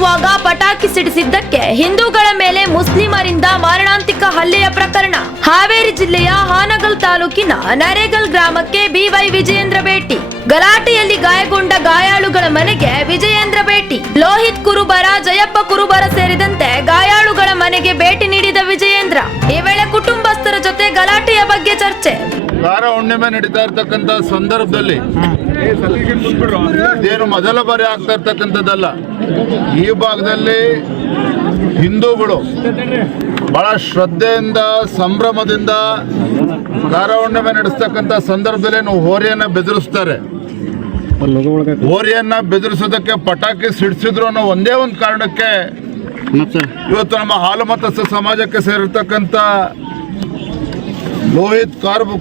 ನಡೆಸುವಾಗ ಪಟಾಕಿ ಸಿಡಿಸಿದ್ದಕ್ಕೆ ಹಿಂದೂಗಳ ಮೇಲೆ ಮುಸ್ಲಿಮರಿಂದ ಮಾರಣಾಂತಿಕ ಹಲ್ಲೆಯ ಪ್ರಕರಣ. ಹಾವೇರಿ ಜಿಲ್ಲೆಯ ಹಾನಗಲ್ ತಾಲೂಕಿನ ನರೇಗಲ್ ಗ್ರಾಮಕ್ಕೆ ಬಿವೈ ವಿಜಯೇಂದ್ರ ಭೇಟಿ. ಗಲಾಟೆಯಲ್ಲಿ ಗಾಯಗೊಂಡ ಗಾಯಾಳುಗಳ ಮನೆಗೆ ವಿಜಯೇಂದ್ರ ಭೇಟಿ. ಲೋಹಿತ್ ಕುರುಬರ, ಜಯಪ್ಪ ಕುರುಬರ ಸೇರಿದಂತೆ ಗಾಯಾಳುಗಳ ಮನೆಗೆ ಭೇಟಿ ನೀಡಿದ ವಿಜಯೇಂದ್ರ ಈ ವೇಳೆ ಕುಟುಂಬಸ್ಥರ ಜೊತೆ ಗಲಾಟೆಯ ಬಗ್ಗೆ ಚರ್ಚೆ. ಕಾರ ಹುಣ್ಣಿಮೆ ನಡೀತಾ ಇರ್ತಕ್ಕಂಥ ಸಂದರ್ಭದಲ್ಲಿ ಇದೇನು ಮೊದಲ ಬಾರಿ ಆಗ್ತಾ ಇರ್ತಕ್ಕಂಥದ್ದಲ್ಲ. ಈ ಭಾಗದಲ್ಲಿ ಹಿಂದೂಗಳು ಬಹಳ ಶ್ರದ್ಧೆಯಿಂದ ಸಂಭ್ರಮದಿಂದ ಕಾರ ಹುಣ್ಣಿಮೆ ನಡೆಸ್ತಕ್ಕಂಥ ಸಂದರ್ಭದಲ್ಲಿ ಹೋರಿಯನ್ನ ಬೆದರಿಸ್ತಾರೆ. ಹೋರಿಯನ್ನ ಬೆದರಿಸೋದಕ್ಕೆ ಪಟಾಕಿ ಸಿಡಿಸಿದ್ರು ಅನ್ನೋ ಒಂದೇ ಒಂದು ಕಾರಣಕ್ಕೆ ಇವತ್ತು ನಮ್ಮ ಹಾಲು ಮತಸ್ಥ ಸಮಾಜಕ್ಕೆ ಸೇರಿರ್ತಕ್ಕಂಥ ಲೋಹಿತ್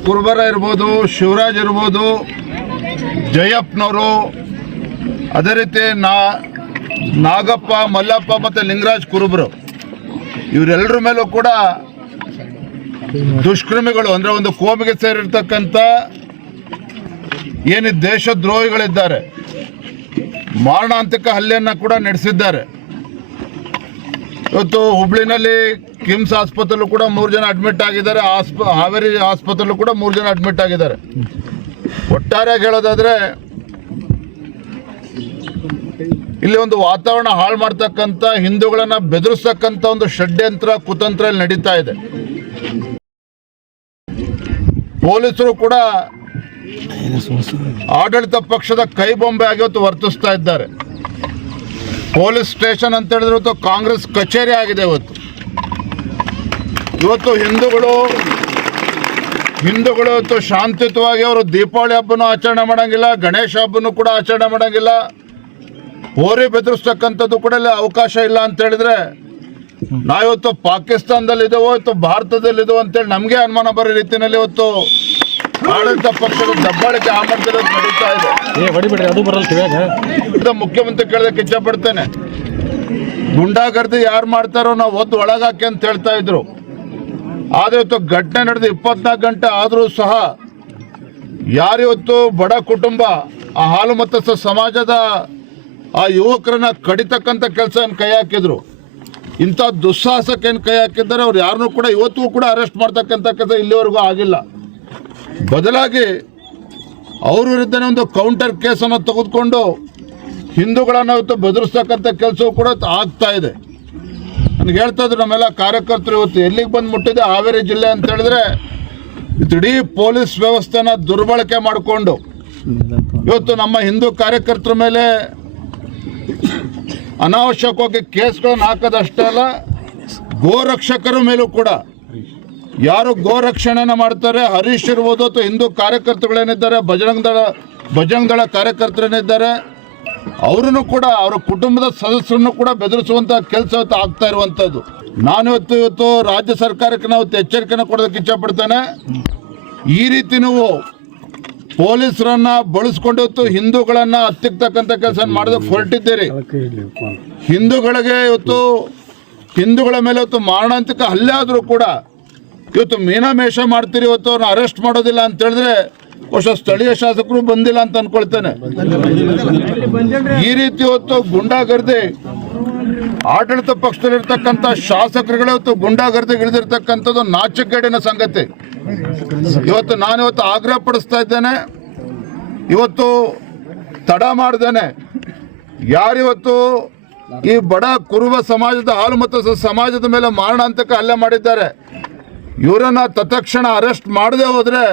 ಕುರುಬರ ಇರ್ಬೋದು, ಶಿವರಾಜ್ ಇರ್ಬೋದು, ಜಯಪ್ಪನವರು, ಅದೇ ರೀತಿ ನಾಗಪ್ಪ, ಮಲ್ಲಪ್ಪ ಮತ್ತು ಲಿಂಗರಾಜ್ ಕುರುಬರು, ಇವರೆಲ್ಲರ ಮೇಲೂ ಕೂಡ ದುಷ್ಕರ್ಮಿಗಳು ಅಂದರೆ ಒಂದು ಕೋಮಿಗೆ ಸೇರಿರ್ತಕ್ಕಂಥ ಏನು ದೇಶದ್ರೋಹಿಗಳಿದ್ದಾರೆ, ಮಾರಣಾಂತಿಕ ಹಲ್ಲೆಯನ್ನು ಕೂಡ ನಡೆಸಿದ್ದಾರೆ. ಇವತ್ತು ಹುಬ್ಳಿನಲ್ಲಿ ಕಿಮ್ಸ್ ಆಸ್ಪತ್ರೆಯಲ್ಲೂ ಕೂಡ 3 ಜನ ಅಡ್ಮಿಟ್ ಆಗಿದ್ದಾರೆ. ಹಾವೇರಿ ಆಸ್ಪತ್ರೆಯಲ್ಲೂ ಕೂಡ 3 ಜನ ಅಡ್ಮಿಟ್ ಆಗಿದ್ದಾರೆ. ಒಟ್ಟಾರೆಯಾಗಿ ಹೇಳೋದಾದ್ರೆ ಇಲ್ಲಿ ಒಂದು ವಾತಾವರಣ ಹಾಳು ಮಾಡ್ತಕ್ಕಂಥ, ಹಿಂದೂಗಳನ್ನ ಬೆದರಿಸ್ತಕ್ಕಂಥ ಒಂದು ಷಡ್ಯಂತ್ರ ಕುತಂತ್ರ ಇಲ್ಲಿ ನಡೀತಾ ಇದೆ. ಪೊಲೀಸರು ಕೂಡ ಆಡಳಿತ ಪಕ್ಷದ ಕೈಬೊಂಬೆ ಆಗಿ ಇವತ್ತು ವರ್ತಿಸ್ತಾ ಇದ್ದಾರೆ. ಪೊಲೀಸ್ ಸ್ಟೇಷನ್ ಅಂತ ಹೇಳಿದ್ರೆ ಇವತ್ತು ಕಾಂಗ್ರೆಸ್ ಕಚೇರಿ ಆಗಿದೆ. ಇವತ್ತು ಹಿಂದೂಗಳು ಇವತ್ತು ಶಾಂತಿಯುತವಾಗಿ ಅವರು ದೀಪಾವಳಿ ಹಬ್ಬನೂ ಆಚರಣೆ ಮಾಡೋಂಗಿಲ್ಲ, ಗಣೇಶ ಹಬ್ಬನೂ ಕೂಡ ಆಚರಣೆ ಮಾಡೋಂಗಿಲ್ಲ, ಹೋರಿ ಬೆದರಿಸ್ತಕ್ಕಂಥದ್ದು ಕೂಡ ಅವಕಾಶ ಇಲ್ಲ ಅಂತ ಹೇಳಿದ್ರೆ ನಾವಿವತ್ತು ಪಾಕಿಸ್ತಾನದಲ್ಲಿದ್ದೇವೋ ಇವತ್ತು ಭಾರತದಲ್ಲಿದ್ದೇವೋ ಅಂತೇಳಿ ನಮಗೆ ಅನುಮಾನ ಬರೋ ರೀತಿಯಲ್ಲಿ ಇವತ್ತು ಆಡಳಿತ ಪಕ್ಷದ ದಬ್ಬಾಳಿಕೆ ಆಮಂತ್ರಣ ನಡೀತಾ ಇದೆ. ಮುಖ್ಯಮಂತ್ರಿ ಕೇಳೋದಕ್ಕೆ ಇಚ್ಛಪಡ್ತೇನೆ, ಗುಂಡಾಗರ್ದಿ ಯಾರು ಮಾಡ್ತಾರೋ ನಾವು ಒದ್ದು ಒಳಗಾಕಿ ಅಂತ ಹೇಳ್ತಾ ಇದ್ರು. ಆದರೆ ಇವತ್ತು ಘಟನೆ ನಡೆದು 24 ಗಂಟೆ ಆದರೂ ಸಹ ಯಾರಿವತ್ತು ಬಡ ಕುಟುಂಬ ಆ ಹಾಲು ಮತಸ್ಥ ಸಮಾಜದ ಆ ಯುವಕರನ್ನ ಕಡಿತಕ್ಕಂಥ ಕೆಲಸ ಏನು ಕೈ ಹಾಕಿದ್ರು, ಇಂಥ ದುಸ್ಸಾಹಸಕ್ಕೆ ಏನು ಕೈ ಹಾಕಿದ್ದಾರೆ, ಅವ್ರು ಯಾರನ್ನೂ ಕೂಡ ಇವತ್ತಿಗೂ ಕೂಡ ಅರೆಸ್ಟ್ ಮಾಡ್ತಕ್ಕಂಥ ಕೆಲಸ ಇಲ್ಲಿವರೆಗೂ ಆಗಿಲ್ಲ. ಬದಲಾಗಿ ಅವ್ರ ವಿರುದ್ಧನೇ ಒಂದು ಕೌಂಟರ್ ಕೇಸನ್ನು ತೆಗೆದುಕೊಂಡು ಹಿಂದೂಗಳನ್ನು ಇವತ್ತು ಬೆದರಿಸ್ತಕ್ಕಂಥ ಕೆಲಸವೂ ಕೂಡ ಆಗ್ತಾ ಇದೆ. ನನಗೆ ಹೇಳ್ತಾ ಇದ್ರು ನಮ್ಮೆಲ್ಲ ಕಾರ್ಯಕರ್ತರು ಇವತ್ತು ಎಲ್ಲಿಗೆ ಬಂದು ಮುಟ್ಟಿದೆ ಹಾವೇರಿ ಜಿಲ್ಲೆ ಅಂತ ಹೇಳಿದ್ರೆ ಇಡೀ ಪೊಲೀಸ್ ವ್ಯವಸ್ಥೆನ ದುರ್ಬಳಕೆ ಮಾಡಿಕೊಂಡು ಇವತ್ತು ನಮ್ಮ ಹಿಂದೂ ಕಾರ್ಯಕರ್ತರ ಮೇಲೆ ಅನಾವಶ್ಯಕವಾಗಿ ಕೇಸ್ಗಳನ್ನು ಹಾಕೋದಷ್ಟೇ ಅಲ್ಲ, ಗೋರಕ್ಷಕರ ಮೇಲೂ ಕೂಡ ಯಾರು ಗೋರಕ್ಷಣೆನ ಮಾಡ್ತಾರೆ, ಹರೀಶ್ ಇರ್ಬೋದು ಅಥವಾ ಹಿಂದೂ ಕಾರ್ಯಕರ್ತಗಳೇನಿದ್ದಾರೆ, ಬಜರಂಗ್ ದಳ ಕಾರ್ಯಕರ್ತರೇನಿದ್ದಾರೆ, ಅವರನ್ನು ಕೂಡ ಅವರ ಕುಟುಂಬದ ಸದಸ್ಯರನ್ನು ಕೂಡ ಬೆದರಿಸುವಂಥ ಕೆಲಸ ಇವತ್ತು ಆಗ್ತಾ ಇರುವಂಥದ್ದು. ನಾನಿವತ್ತು ರಾಜ್ಯ ಸರ್ಕಾರಕ್ಕೆ ನಾವು ಎಚ್ಚರಿಕೆನ ಕೊಡೋದಕ್ಕೆ ಇಚ್ಛಪಡ್ತೇನೆ. ಈ ರೀತಿ ನೀವು ಪೊಲೀಸರನ್ನ ಬಳಸ್ಕೊಂಡು ಇವತ್ತು ಹಿಂದೂಗಳನ್ನ ಹತ್ತಿಕ್ಕತಕ್ಕಂಥ ಕೆಲಸ ಮಾಡೋದಕ್ಕೆ ಹೊರಟಿದ್ದೀರಿ. ಹಿಂದೂಗಳ ಮೇಲೆ ಇವತ್ತು ಮಾರಣಾಂತಿಕ ಹಲ್ಲೆ ಆದರೂ ಕೂಡ ಇವತ್ತು ಮೀನಾಮೇಷ ಮಾಡ್ತೀರಿ, ಇವತ್ತು ಅವ್ರನ್ನ ಅರೆಸ್ಟ್ ಮಾಡೋದಿಲ್ಲ ಅಂತ ಹೇಳಿದ್ರೆ ಬಹುಶಃ ಸ್ಥಳೀಯ ಶಾಸಕರು ಬಂದಿಲ್ಲ ಅಂತ ಅನ್ಕೊಳ್ತೇನೆ. ಈ ರೀತಿ ಇವತ್ತು ಗುಂಡಾಗರ್ದಿ ಆಡಳಿತ ಪಕ್ಷದಲ್ಲಿರ್ತಕ್ಕಂಥ ಶಾಸಕರುಗಳು ಇವತ್ತು ಗುಂಡಾಗರ್ದಿಗೆ ಇಳಿದಿರ್ತಕ್ಕಂಥದ್ದು ನಾಚಿಕೆಗೇಡಿನ ಸಂಗತಿ. ನಾನಿವತ್ತು ಆಗ್ರಹ ಪಡಿಸ್ತಾ ಇದ್ದೇನೆ, ಇವತ್ತು ತಡ ಮಾಡ್ದೇನೆ ಯಾರಿವತ್ತು ಈ ಬಡ ಕುರುಬ ಸಮಾಜದ ಹಾಲು ಮತ್ತು ಸಮಾಜದ ಮೇಲೆ ಮಾರಣಾಂತಿಕ ಹಲ್ಲೆ ಮಾಡಿದ್ದಾರೆ, ಇವರನ್ನ ತತ್ಕ್ಷಣ ಅರೆಸ್ಟ್ ಮಾಡದೆ ಹೋದರೆ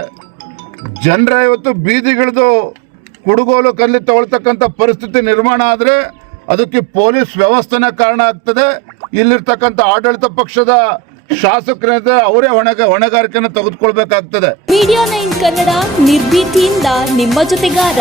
ಜನರ ಇವತ್ತು ಬೀದಿಗಿಳಿದು ಕುಡುಗೋಲು ಕಲ್ಲಿ ತಗೊಳ್ತಕ್ಕಂಥ ಪರಿಸ್ಥಿತಿ ನಿರ್ಮಾಣ ಆದರೆ ಅದಕ್ಕೆ ಪೊಲೀಸ್ ವ್ಯವಸ್ಥೆನೇ ಕಾರಣ ಆಗ್ತದೆ. ಇಲ್ಲಿರ್ತಕ್ಕಂಥ ಆಡಳಿತ ಪಕ್ಷದ ಶಾಸಕರಿದ್ದಾರೆ, ಅವರೇ ಹೊಣೆಗಾರಿಕೆಯನ್ನು ತೆಗೆದುಕೊಳ್ಬೇಕಾಗ್ತದೆ. ಮೀಡಿಯಾ 9 ಕನ್ನಡ ನಿರ್ಭೀತಿಯಿಂದ ನಿಮ್ಮ ಜೊತೆಗಾರ.